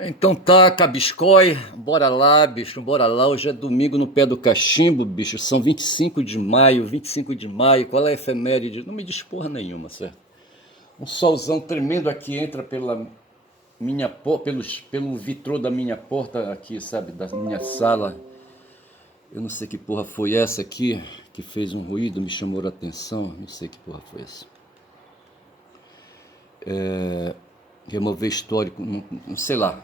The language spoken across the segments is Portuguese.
Então tá, Cabiscói, bora lá, bicho, bora lá. Hoje é domingo no pé do cachimbo, bicho. São 25 de maio, 25 de maio. Qual é a efeméride? Não me diz porra nenhuma, certo? Um solzão tremendo aqui entra pela pelo vitrô da minha porta aqui, sabe, da minha sala. Eu não sei que porra foi essa aqui que fez um ruído, me chamou a atenção. Não sei que porra foi essa. Remover histórico, não sei lá.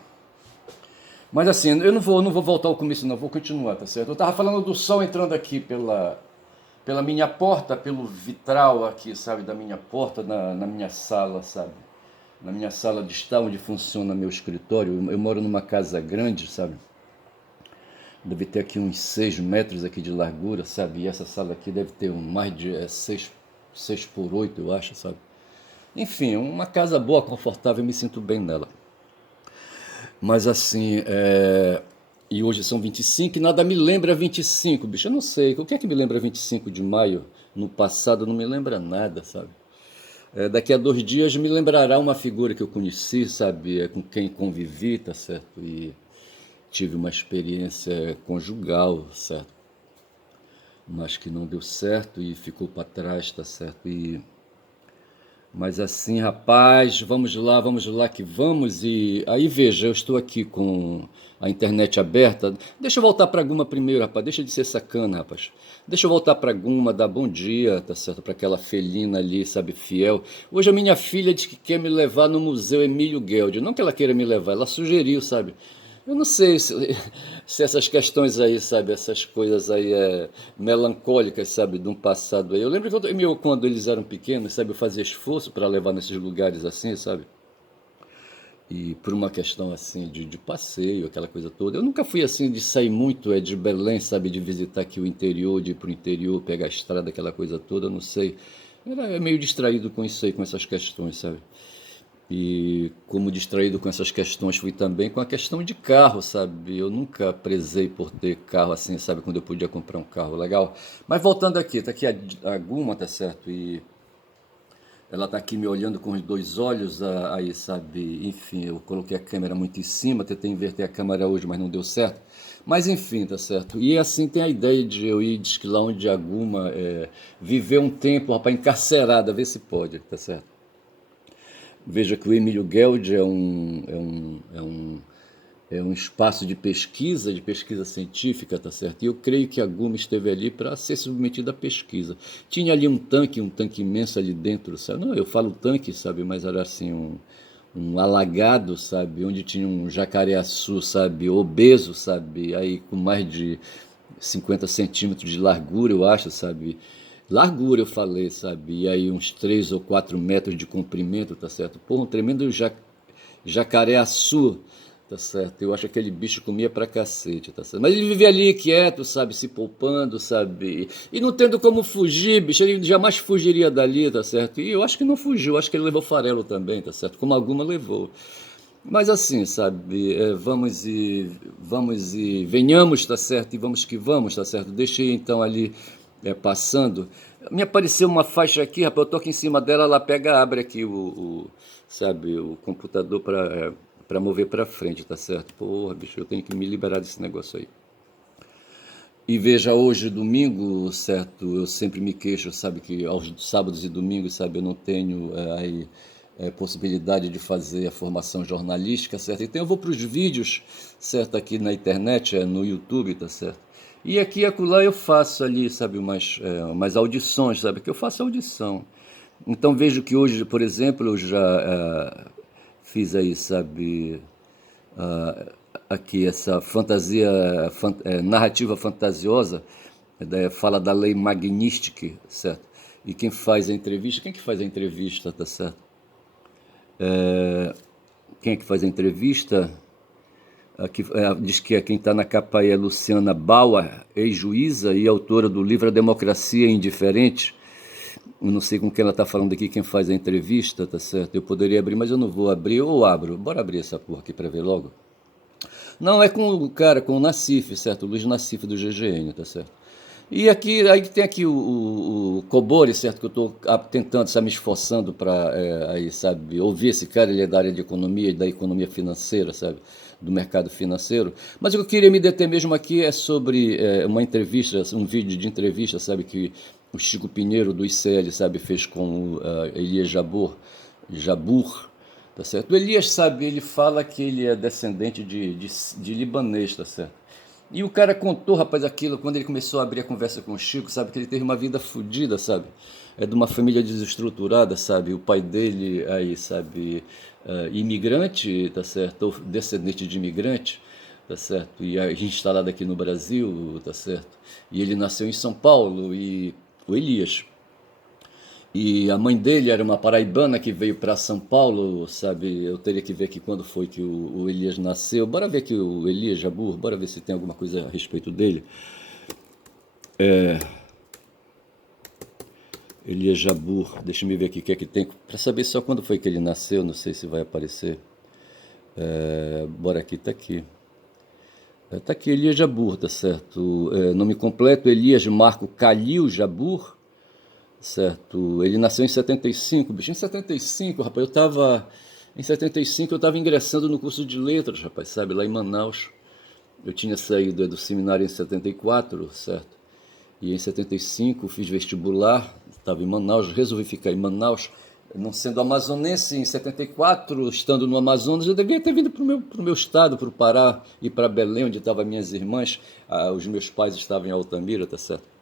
Mas assim, eu não vou voltar ao começo, não, vou continuar, tá certo? Eu tava falando do sol entrando aqui pela minha porta, pelo vitral aqui, sabe, da minha porta, na minha sala, sabe? Na minha sala de estar, onde funciona meu escritório. Eu moro numa casa grande, sabe? Deve ter aqui uns 6 metros aqui de largura, sabe? E essa sala aqui deve ter mais de 6 por 8, eu acho, sabe? Enfim, uma casa boa, confortável, eu me sinto bem nela. Mas assim, e hoje são 25 e nada me lembra 25, bicho. Eu não sei. O que é que me lembra 25 de maio? No passado não me lembra nada, sabe? Daqui a 2 dias me lembrará uma figura que eu conheci, sabe? Com quem convivi, tá certo? E tive uma experiência conjugal, certo? Mas que não deu certo e ficou para trás, tá certo? Mas assim, rapaz, vamos lá que vamos. E aí veja, eu estou aqui com a internet aberta. Deixa eu voltar para Guma primeiro, rapaz. Deixa de ser sacana, rapaz. Deixa eu voltar para Guma, dar bom dia, tá certo? Para aquela felina ali, sabe, fiel. Hoje a minha filha disse que quer me levar no Museu Emílio Gueldi. Não que ela queira me levar, ela sugeriu, sabe? Eu não sei se essas questões aí, sabe, essas coisas aí melancólicas, sabe, de um passado aí. Eu lembro quando eles eram pequenos, sabe, eu fazia esforço para levar nesses lugares assim, sabe? E por uma questão assim de passeio, aquela coisa toda. Eu nunca fui assim de sair muito de Belém, sabe, de visitar aqui o interior, de ir pro interior, pegar a estrada, aquela coisa toda, eu não sei. Era meio distraído com isso aí, com essas questões, sabe? E como distraído com essas questões fui também com a questão de carro, sabe? Eu nunca prezei por ter carro assim, sabe? Quando eu podia comprar um carro legal. Mas voltando aqui, tá aqui a Guma, tá certo? E ela tá aqui me olhando com os dois olhos, aí, sabe? Enfim, eu coloquei a câmera muito em cima, tentei inverter a câmera hoje, mas não deu certo. Mas enfim, tá certo? E assim tem a ideia de eu ir, diz que lá onde a Guma viver um tempo, rapaz, encarcerada, ver se pode, tá certo? Veja que o Emílio Gueldi é um espaço de pesquisa científica, tá certo? E eu creio que a Guma esteve ali para ser submetida à pesquisa. Tinha ali um tanque imenso ali dentro, sabe? Não, eu falo tanque, sabe? Mas era assim, um alagado, sabe? Onde tinha um jacareaçu, sabe? Obeso, sabe? Aí com mais de 50 centímetros de largura, eu acho, sabe? Largura, eu falei, sabe? E aí uns 3 ou 4 metros de comprimento, tá certo? Pô, um tremendo jacareaçu, tá certo? Eu acho que aquele bicho comia pra cacete, tá certo? Mas ele vivia ali quieto, sabe? Se poupando, sabe? E não tendo como fugir, bicho, ele jamais fugiria dali, tá certo? E eu acho que não fugiu, acho que ele levou farelo também, tá certo? Como alguma levou. Mas assim, sabe, vamos e venhamos, tá certo? E vamos que vamos, tá certo? Deixei então ali passando. Me apareceu uma faixa aqui, rapaz, eu tô aqui em cima dela, ela pega, abre aqui sabe, o computador para mover para frente, tá certo? Porra, bicho, eu tenho que me liberar desse negócio aí. E veja, hoje, domingo, certo? Eu sempre me queixo, sabe, que aos sábados e domingos, sabe, eu não tenho possibilidade de fazer a formação jornalística, certo? Então eu vou para os vídeos, certo, aqui na internet, no YouTube, tá certo? E aqui e acolá eu faço ali, sabe, umas audições, sabe, que eu faço audição. Então vejo que hoje, por exemplo, eu já fiz aí, sabe, aqui essa narrativa fantasiosa, fala da lei Magnistic, certo? E quem faz a entrevista, quem que faz a entrevista, tá certo? Quem é que faz a entrevista? Aqui, diz que quem está na capa aí é Luciana Bauer, ex-juíza e autora do livro A Democracia Indiferente. Eu não sei com quem ela está falando aqui, quem faz a entrevista, tá certo? Eu poderia abrir, mas eu não vou abrir, ou abro. Bora abrir essa porra aqui para ver logo. Não, é com o cara, com o Nassif, certo? O Luiz Nassif do GGN, tá certo? E aqui, aí tem aqui o Cobori, certo? Que eu estou tentando, sabe, me esforçando para, aí, sabe, ouvir esse cara, ele é da área de economia e da economia financeira, sabe? Do mercado financeiro. Mas o que eu queria me deter mesmo aqui é sobre uma entrevista, um vídeo de entrevista, sabe, que o Chico Pinheiro do ICL, sabe, fez com o Elias Jabbour, tá certo? O Elias, sabe, ele fala que ele é descendente de libanês, tá certo? E o cara contou, rapaz, aquilo, quando ele começou a abrir a conversa com o Chico, sabe, que ele teve uma vida fodida, sabe? É de uma família desestruturada, sabe? O pai dele, aí, sabe, imigrante, tá certo? Ou descendente de imigrante, tá certo? E aí, instalado aqui no Brasil, tá certo? E ele nasceu em São Paulo, e o Elias. E a mãe dele era uma paraibana que veio para São Paulo, sabe? Eu teria que ver aqui quando foi que o Elias nasceu. Bora ver aqui o Elias Jabbour, bora ver se tem alguma coisa a respeito dele. Elias Jabbour, deixa eu ver aqui o que é que tem, para saber só quando foi que ele nasceu, não sei se vai aparecer. Bora aqui, tá aqui. Tá aqui, Elias Jabbour, tá certo? Nome completo, Elias Marco Calil Jabbour. Certo, ele nasceu em 75, bicho, em 75, rapaz, em 75 eu estava ingressando no curso de letras, rapaz, sabe, lá em Manaus. Eu tinha saído do seminário em 74, certo? E em 75 fiz vestibular, estava em Manaus, resolvi ficar em Manaus, não sendo amazonense, em 74, estando no Amazonas, eu devia ter vindo para o meu estado, para o Pará e para Belém, onde estavam minhas irmãs, os meus pais estavam em Altamira, tá certo?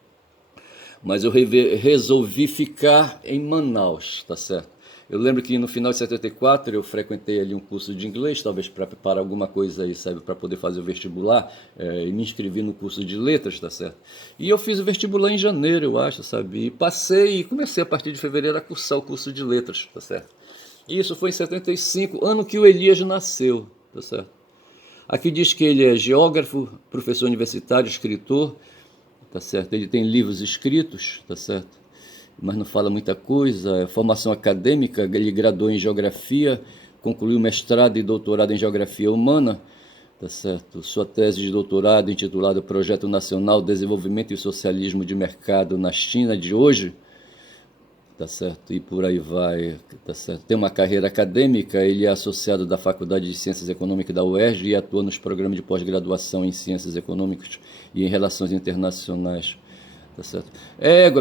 Mas eu resolvi ficar em Manaus, tá certo? Eu lembro que no final de 74 eu frequentei ali um curso de inglês, talvez para preparar alguma coisa aí, sabe, para poder fazer o vestibular, e me inscrevi no curso de letras, tá certo? E eu fiz o vestibular em janeiro, eu acho, sabe? E passei e comecei a partir de fevereiro a cursar o curso de letras, tá certo? E isso foi em 75, ano que o Elias nasceu, tá certo? Aqui diz que ele é geógrafo, professor universitário, escritor, tá certo? Ele tem livros escritos, tá certo? Mas não fala muita coisa. Formação acadêmica, ele graduou em geografia, concluiu mestrado e doutorado em geografia humana, tá certo? Sua tese de doutorado intitulada Projeto Nacional Desenvolvimento e Socialismo de Mercado na China de hoje, tá certo? E por aí vai, tá certo? Tem uma carreira acadêmica, ele é associado da Faculdade de Ciências Econômicas da UERJ e atua nos programas de pós-graduação em Ciências Econômicas e em Relações Internacionais, tá certo?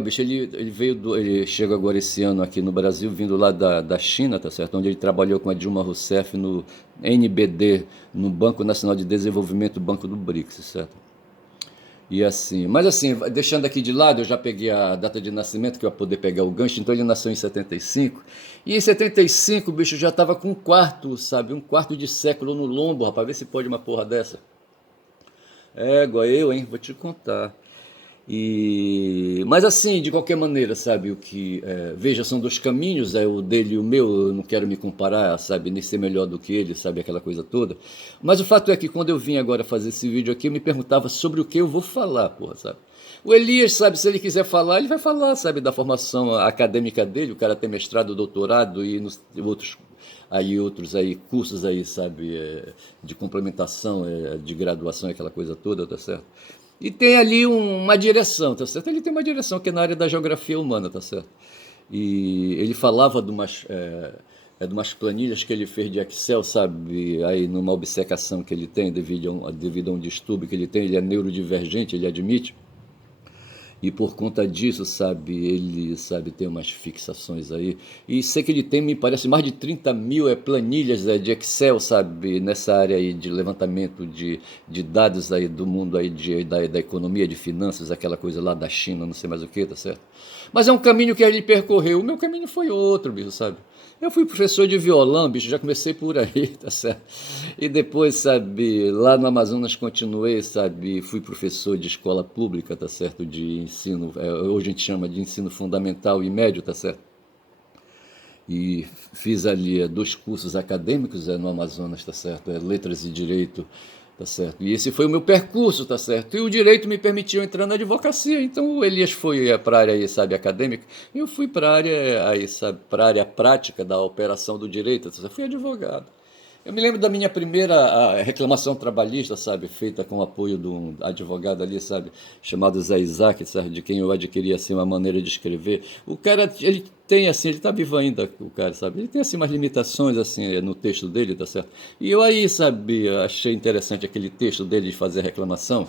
Bicho, ele chega agora esse ano aqui no Brasil, vindo lá da China, tá certo? Onde ele trabalhou com a Dilma Rousseff no NBD, no Banco Nacional de Desenvolvimento, Banco do BRICS, certo? E assim, mas assim, deixando aqui de lado, eu já peguei a data de nascimento, que eu ia poder pegar o gancho, então ele nasceu em 75. E em 75, o bicho já estava com um quarto, sabe? Um quarto de século no lombo, rapaz, vê se pode uma porra dessa. Igual eu, hein? Vou te contar. Mas assim, de qualquer maneira, sabe, veja, são dois caminhos, é o dele e o meu, eu não quero me comparar, sabe, nem ser melhor do que ele, sabe, aquela coisa toda. Mas o fato é que quando eu vim agora fazer esse vídeo aqui, eu me perguntava sobre o que eu vou falar, porra, sabe. O Elias, sabe, se ele quiser falar, ele vai falar, sabe, da formação acadêmica dele, o cara tem mestrado, doutorado e outros aí, cursos aí, sabe, de complementação, de graduação, aquela coisa toda, tá certo? E tem ali uma direção, tá certo? Ele tem uma direção que é na área da geografia humana, tá certo? E ele falava de umas planilhas que ele fez de Excel, sabe? Aí numa obcecação que ele tem devido a um distúrbio que ele tem, ele é neurodivergente, ele admite. E por conta disso, sabe, ele, sabe, tem umas fixações aí. E sei que ele tem, me parece, mais de 30 mil planilhas de Excel, sabe, nessa área aí de levantamento de dados aí do mundo aí da economia, de finanças, aquela coisa lá da China, não sei mais o que, tá certo? Mas é um caminho que ele percorreu. O meu caminho foi outro, bicho, sabe? Eu fui professor de violão, bicho, já comecei por aí, tá certo? E depois, sabe, lá no Amazonas continuei, sabe, fui professor de escola pública, tá certo? De ensino, hoje a gente chama de ensino fundamental e médio, tá certo? E fiz ali dois cursos acadêmicos no Amazonas, tá certo? Letras e Direito, tá certo? E esse foi o meu percurso, tá certo? E o direito me permitiu entrar na advocacia. Então o Elias foi para a área aí, sabe, acadêmica, e eu fui para a área aí, sabe, para a área prática da operação do direito, tá certo? Fui advogado. Eu me lembro da minha primeira reclamação trabalhista, sabe, feita com o apoio de um advogado ali, sabe, chamado Zé Isaac, sabe, de quem eu adquiri, assim, uma maneira de escrever. O cara, ele tem, assim, ele tá vivo ainda, o cara, sabe, ele tem, assim, umas limitações, assim, no texto dele, tá certo? E eu aí, sabe, achei interessante aquele texto dele de fazer reclamação,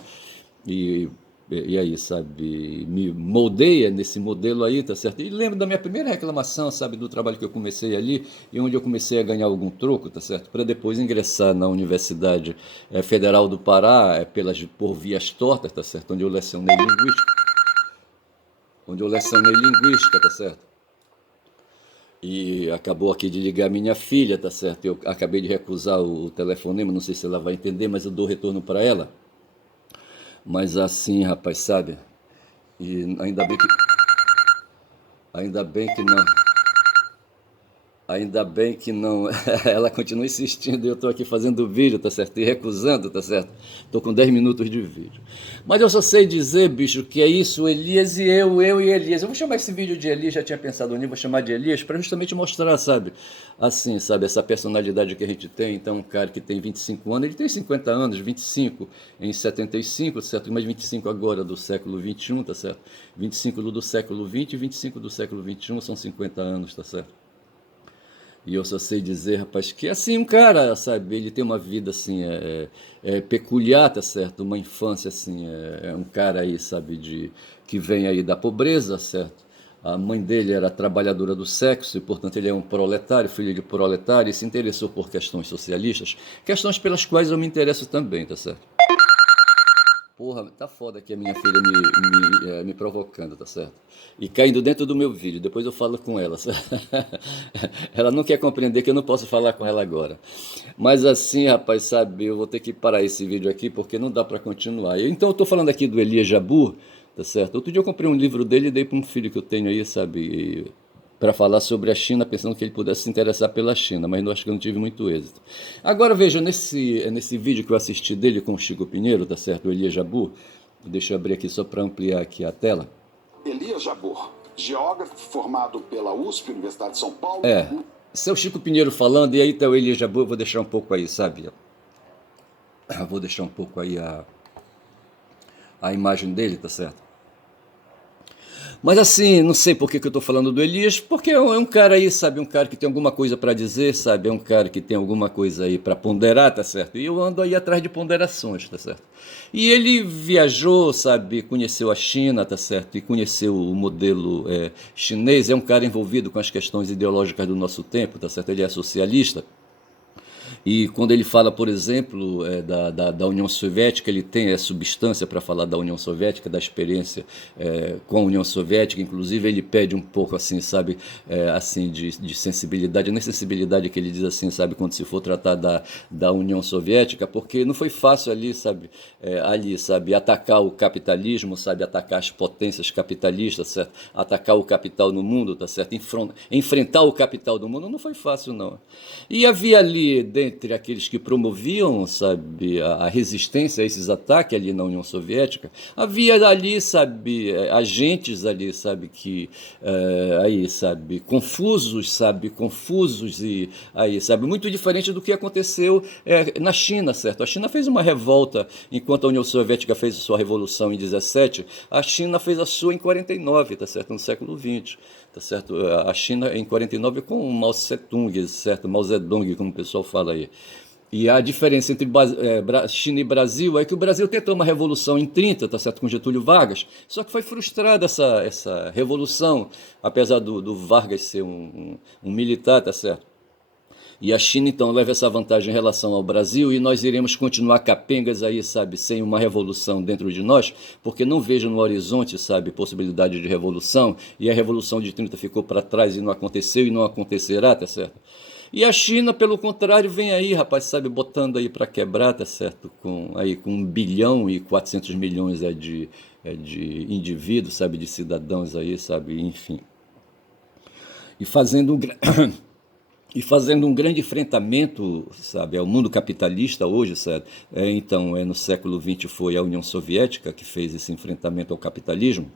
e, e aí, sabe, me moldeia nesse modelo aí, tá certo? E lembro da minha primeira reclamação, sabe, do trabalho que eu comecei ali, e onde eu comecei a ganhar algum troco, tá certo? Para depois ingressar na Universidade Federal do Pará, por vias tortas, tá certo? Onde eu lecionei linguística, tá certo? E acabou aqui de ligar minha filha, tá certo? Eu acabei de recusar o telefonema, não sei se ela vai entender, mas eu dou retorno para ela. Mas assim, rapaz, sabe? E ainda bem que não. Ainda bem que não. Ela continua insistindo e eu estou aqui fazendo vídeo, tá certo? E recusando, tá certo? Estou com 10 minutos de vídeo. Mas eu só sei dizer, bicho, que é isso, Elias e eu e Elias. Eu vou chamar esse vídeo de Elias, já tinha pensado nisso, vou chamar de Elias para justamente mostrar, sabe? Assim, sabe, essa personalidade que a gente tem. Então, um cara que tem 25 anos, ele tem 50 anos, 25 em 75, tá certo? Mas 25 agora do século 21, tá certo? 25 do século 20 e 25 do século 21 são 50 anos, tá certo? E eu só sei dizer, rapaz, que assim, um cara, sabe, ele tem uma vida assim, peculiar, tá certo? Uma infância assim, um cara aí, sabe, que vem aí da pobreza, certo? A mãe dele era trabalhadora do sexo e, portanto, ele é um proletário, filho de proletário, e se interessou por questões socialistas, questões pelas quais eu me interesso também, tá certo? Porra, tá foda aqui a minha filha me provocando, tá certo? E caindo dentro do meu vídeo, depois eu falo com ela. Ela não quer compreender que eu não posso falar com ela agora. Mas assim, rapaz, sabe, eu vou ter que parar esse vídeo aqui porque não dá pra continuar. Então eu tô falando aqui do Elias Jabbour, tá certo? Outro dia eu comprei um livro dele e dei pra um filho que eu tenho aí, sabe? Para falar sobre a China, pensando que ele pudesse se interessar pela China, mas eu acho que eu não tive muito êxito. Agora veja, nesse vídeo que eu assisti dele com o Chico Pinheiro, tá certo? O Elias Jabbour, deixa eu abrir aqui só para ampliar aqui a tela. Elias Jabbour, geógrafo formado pela USP, Universidade de São Paulo. Seu Chico Pinheiro falando, e aí tá o Elias Jabbour, eu vou deixar um pouco aí, sabe? Eu vou deixar um pouco aí a imagem dele, tá certo? Mas assim, não sei por que eu estou falando do Elias, porque é um cara aí, sabe, um cara que tem alguma coisa para dizer, sabe, é um cara que tem alguma coisa aí para ponderar, tá certo? E eu ando aí atrás de ponderações, tá certo? E ele viajou, sabe, conheceu a China, tá certo? E conheceu o modelo chinês, é um cara envolvido com as questões ideológicas do nosso tempo, tá certo? Ele é socialista. E quando ele fala, por exemplo, da União Soviética, ele tem a substância para falar da União Soviética, da experiência com a União Soviética. Inclusive, ele pede um pouco, assim, sabe, assim, de sensibilidade, nem sensibilidade que ele diz assim, sabe, quando se for tratar da União Soviética, porque não foi fácil ali, sabe, atacar o capitalismo, sabe, atacar as potências capitalistas, certo? Atacar o capital no mundo, tá certo? Enfrentar o capital do mundo não foi fácil, não. E havia ali, dentre aqueles que promoviam, sabe, a resistência a esses ataques ali na União Soviética, havia ali, sabe, agentes ali, sabe, que aí, sabe, confusos e aí, sabe, muito diferente do que aconteceu na China, certo? A China fez uma revolta enquanto a União Soviética fez a sua revolução em 17, a China fez a sua em 49, tá certo, no século 20. Tá certo? A China em 49 com Mao Tse-tung, certo? Mao Zedong, como o pessoal fala aí. E a diferença entre China e Brasil é que o Brasil tentou uma revolução em 30, tá certo, com Getúlio Vargas, só que foi frustrada essa revolução, apesar do Vargas ser um militar, tá certo? E a China, então, leva essa vantagem em relação ao Brasil e nós iremos continuar capengas aí, sabe, sem uma revolução dentro de nós, porque não vejo no horizonte, sabe, possibilidade de revolução, e a Revolução de 30 ficou para trás e não aconteceu e não acontecerá, tá certo? E a China, pelo contrário, vem aí, rapaz, sabe, botando aí para quebrar, tá certo? Com 1 bilhão e 400 milhões de indivíduos, sabe, de cidadãos aí, sabe, enfim. E fazendo um e fazendo um grande enfrentamento, sabe, ao mundo capitalista hoje, sabe? Então, no século XX foi a União Soviética que fez esse enfrentamento ao capitalismo.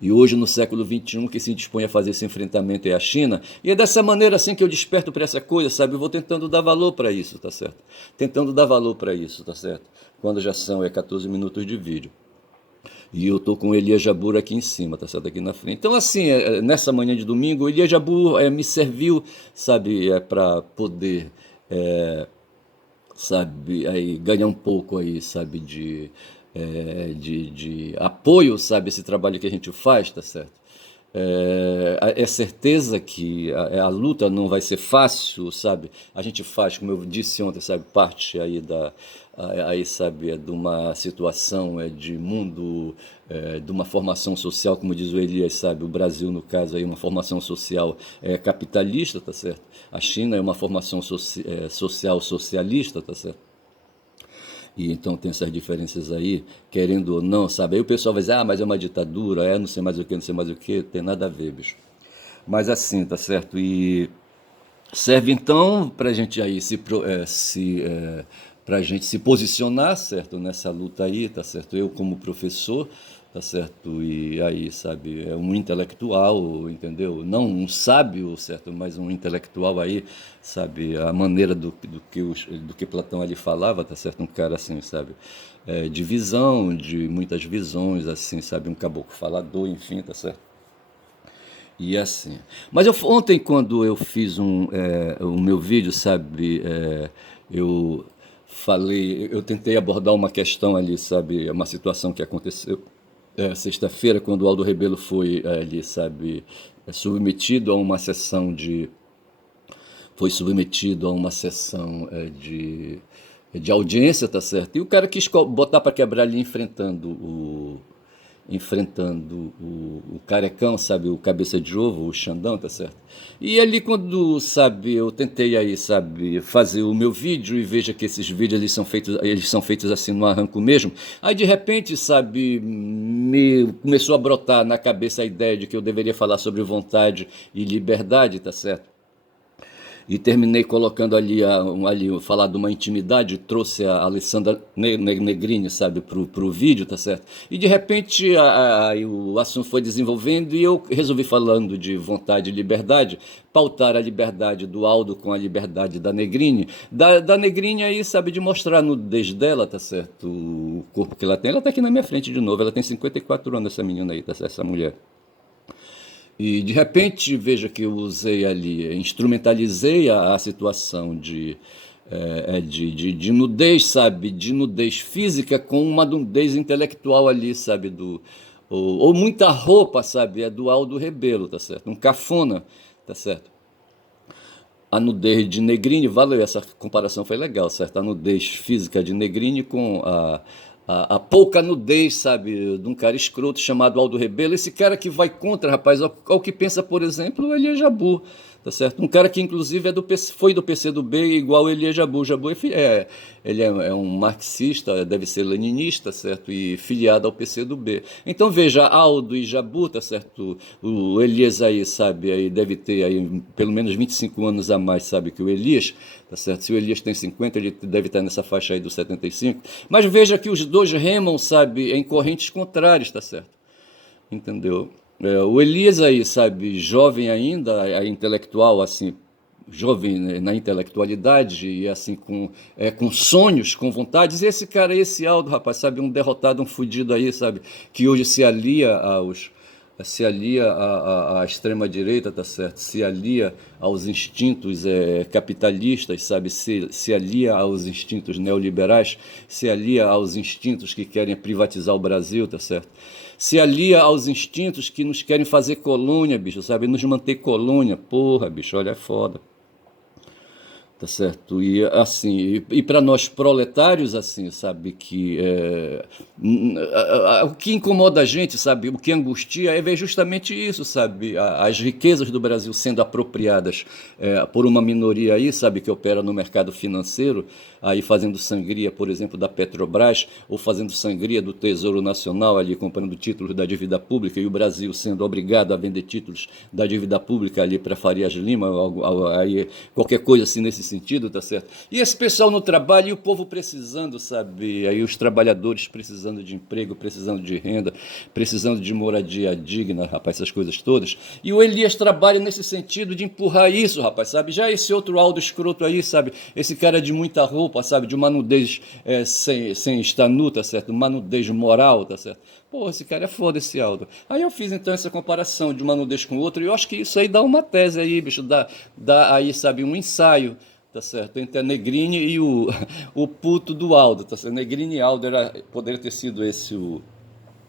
E hoje, no século XXI, quem se dispõe a fazer esse enfrentamento é a China. E é dessa maneira assim que eu desperto para essa coisa, sabe? Eu vou tentando dar valor para isso, tá certo? Tentando dar valor para isso, tá certo? Quando já são 14 minutos de vídeo. E eu tô com o Elias Jabbour aqui em cima, tá certo? Aqui na frente. Então, assim, nessa manhã de domingo, o Elias Jabbour me serviu, sabe, para poder, sabe, aí, ganhar um pouco aí, sabe, de apoio, sabe, esse trabalho que a gente faz, tá certo? É certeza que a luta não vai ser fácil, sabe? A gente faz, como eu disse ontem, sabe, parte aí aí, sabe, de uma situação de mundo, de uma formação social, como diz o Elias, sabe, o Brasil, no caso, aí, uma formação social capitalista, tá certo? A China é uma formação social socialista, tá certo? E então tem essas diferenças aí, querendo ou não, sabe? Aí o pessoal vai dizer, ah, mas é uma ditadura, não sei mais o que, não sei mais o que, tem nada a ver, bicho. Mas assim, tá certo? E serve então para a gente aí para a gente se posicionar, certo, nessa luta aí, tá certo? Eu como professor, tá certo? E aí, sabe, é um intelectual, entendeu? Não um sábio, certo? Mas um intelectual aí, sabe? A maneira do que Platão ali falava, tá certo? Um cara assim, sabe? De visão, de muitas visões, assim, sabe? Um caboclo falador, enfim, tá certo? E assim. Mas ontem, quando eu fiz o meu vídeo, sabe, eu eu tentei abordar uma questão ali, sabe, uma situação que aconteceu sexta-feira, quando o Aldo Rebelo foi ali, sabe, submetido a uma sessão de. Foi submetido a uma sessão de audiência, tá certo? E o cara quis botar para quebrar ali enfrentando o carecão, sabe, o cabeça de ovo, o Xandão, tá certo? E ali quando, sabe, eu tentei aí, sabe, fazer o meu vídeo e veja que esses vídeos eles são feitos assim no arranco mesmo. Aí de repente, sabe, me começou a brotar na cabeça a ideia de que eu deveria falar sobre vontade e liberdade, tá certo? E terminei colocando ali falar de uma intimidade, trouxe a Alessandra Negrini, sabe, pro vídeo, tá certo? E de repente o assunto foi desenvolvendo e eu resolvi falando de vontade e liberdade, pautar a liberdade do Aldo com a liberdade da Negrini. Da Negrini aí, sabe, de mostrar a nudez dela, tá certo? O corpo que ela tá aqui na minha frente de novo, ela tem 54 anos, essa menina aí, tá certo? Essa mulher. E de repente, veja que eu usei ali, instrumentalizei a situação de nudez, sabe? De nudez física com uma nudez intelectual ali, sabe? Ou muita roupa, sabe? É do Aldo Rebelo, tá certo? Um cafona, tá certo? A nudez de Negrini, valeu, essa comparação foi legal, certo? A nudez física de Negrini com a pouca nudez, sabe, de um cara escroto chamado Aldo Rebelo. Esse cara que vai contra, rapaz, ao que pensa, por exemplo, o Elias Jabbour, tá certo? Um cara que, inclusive, foi do PCdoB, igual o Elias Jabbour. Jabbour ele é um marxista, deve ser leninista, certo? E filiado ao PCdoB. Então, veja, Aldo e Jabbour, tá certo? O Elias aí, sabe, aí deve ter aí pelo menos 25 anos a mais, sabe, que o Elias, tá certo? Se o Elias tem 50, ele deve estar nessa faixa aí dos 75. Mas veja que os dois remam, sabe, em correntes contrárias, tá certo? Entendeu? O Elias aí, sabe, jovem ainda, intelectual, assim, jovem, né, na intelectualidade e assim com sonhos, com vontades. E esse cara, esse Aldo, rapaz, sabe, um derrotado, um fudido aí, sabe, que hoje se alia à extrema direita, tá certo? Se alia aos instintos capitalistas, sabe? Se alia aos instintos neoliberais, se alia aos instintos que querem privatizar o Brasil, tá certo? Se alia aos instintos que nos querem fazer colônia, bicho, sabe? Nos manter colônia, porra, bicho, olha, é foda. Tá certo? E assim, e para nós proletários, assim, sabe, que o que incomoda a gente, sabe, o que angustia é ver justamente isso, sabe, as riquezas do Brasil sendo apropriadas por uma minoria aí, sabe, que opera no mercado financeiro, aí fazendo sangria, por exemplo, da Petrobras, ou fazendo sangria do Tesouro Nacional, ali comprando títulos da dívida pública, e o Brasil sendo obrigado a vender títulos da dívida pública ali para Farias Lima, aí, qualquer coisa assim nesse sentido, tá certo? E esse pessoal no trabalho e o povo precisando, sabe? Aí os trabalhadores precisando de emprego, precisando de renda, precisando de moradia digna, rapaz, essas coisas todas. E o Elias trabalha nesse sentido de empurrar isso, rapaz, sabe? Já esse outro Aldo escroto aí, sabe? Esse cara de muita roupa, sabe? De uma nudez sem estar nu, tá certo? Uma nudez moral, tá certo? Pô, esse cara é foda, esse Aldo. Aí eu fiz então essa comparação de uma nudez com outra, e eu acho que isso aí dá uma tese aí, bicho, dá aí, sabe, um ensaio, tá certo? Entre a Negrini e o puto do Aldo, tá certo? Negrini e Aldo poderia ter sido esse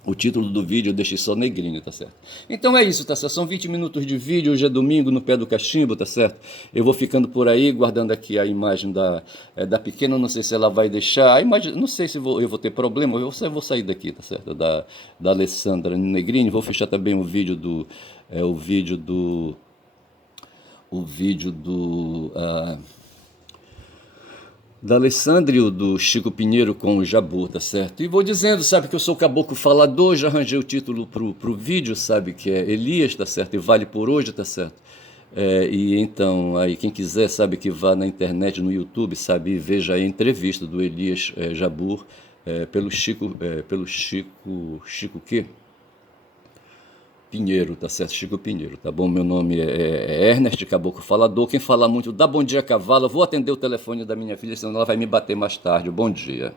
o título do vídeo, eu deixei só Negrini, tá certo? Então é isso, tá certo? São 20 minutos de vídeo, hoje é domingo, no pé do cachimbo, tá certo? Eu vou ficando por aí, guardando aqui a imagem da pequena, não sei se ela vai deixar, a imagem, não sei se eu vou ter problema, eu vou sair daqui, tá certo? Da Alessandra Negrini, vou fechar também o vídeo da Alessandra e o do Chico Pinheiro com o Jabu, tá certo? E vou dizendo, sabe, que eu sou caboclo falador, já arranjei o título pro vídeo, sabe, que é Elias, tá certo? E vale por hoje, tá certo? E então, aí quem quiser, sabe, que vá na internet, no YouTube, sabe, e veja a entrevista do Elias Jabur pelo Chico quê? Pinheiro, tá certo? Chico Pinheiro, tá bom? Meu nome é Ernest Caboclo Falador. Quem fala muito dá bom dia, cavalo. Eu vou atender o telefone da minha filha, senão ela vai me bater mais tarde. Bom dia.